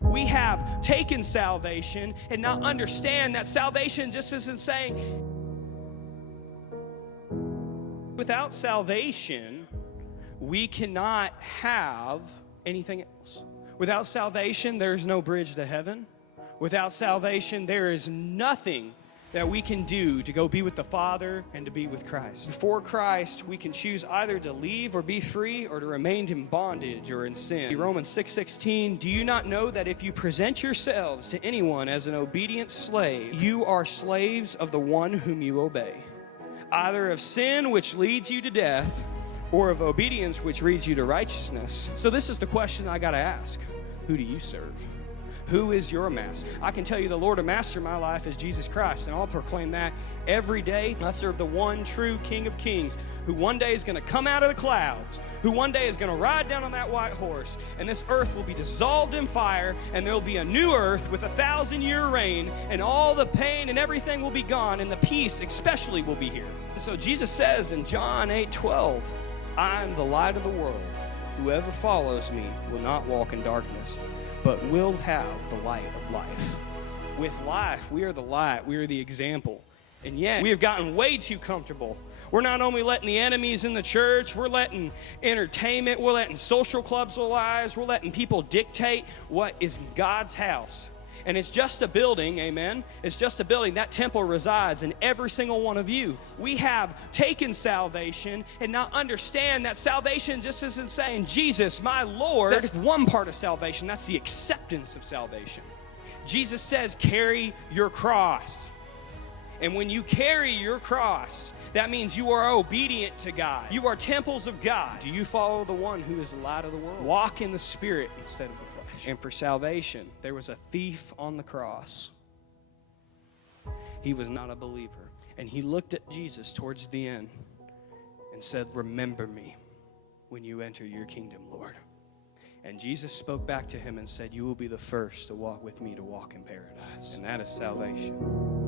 We have taken salvation and not understand that salvation just isn't saying. Without salvation, we cannot have anything else. Without salvation, there is no bridge to heaven. Without salvation, there is nothing that we can do to go be with the Father and to be with Christ. Before Christ, we can choose either to leave or be free, or to remain in bondage or in sin. Romans 6:16, do you not know that if you present yourselves to anyone as an obedient slave, you are slaves of the one whom you obey, either of sin, which leads you to death, or of obedience, which leads you to righteousness? So this is the question I got to ask. Who do you serve? Who is your master? I can tell you the Lord and master of my life is Jesus Christ, and I'll proclaim that every day. I serve the one true King of Kings, who one day is going to come out of the clouds, who one day is going to ride down on that white horse, and this earth will be dissolved in fire, and there will be a new earth with 1,000-year reign, and all the pain and everything will be gone, and the peace especially will be here. And so Jesus says in John 8:12, I am the light of the world. Whoever follows me will not walk in darkness, but will have the light of life. With life, we are the light, we are the example. And yet, we have gotten way too comfortable. We're not only letting the enemies in the church, we're letting entertainment, we're letting social clubs lies, we're letting people dictate what is God's house. And it's just a building, amen? It's just a building. That temple resides in every single one of you. We have taken salvation and not understand that salvation just isn't saying, Jesus, my Lord. That's one part of salvation. That's the acceptance of salvation. Jesus says, carry your cross. And when you carry your cross, that means you are obedient to God. You are temples of God. Do you follow the one who is the light of the world? Walk in the Spirit instead of the flesh. And for salvation, there was a thief on the cross. He was not a believer. And he looked at Jesus towards the end and said, remember me when you enter your kingdom, Lord. And Jesus spoke back to him and said, you will be the first to walk with me to walk in paradise. And that is salvation.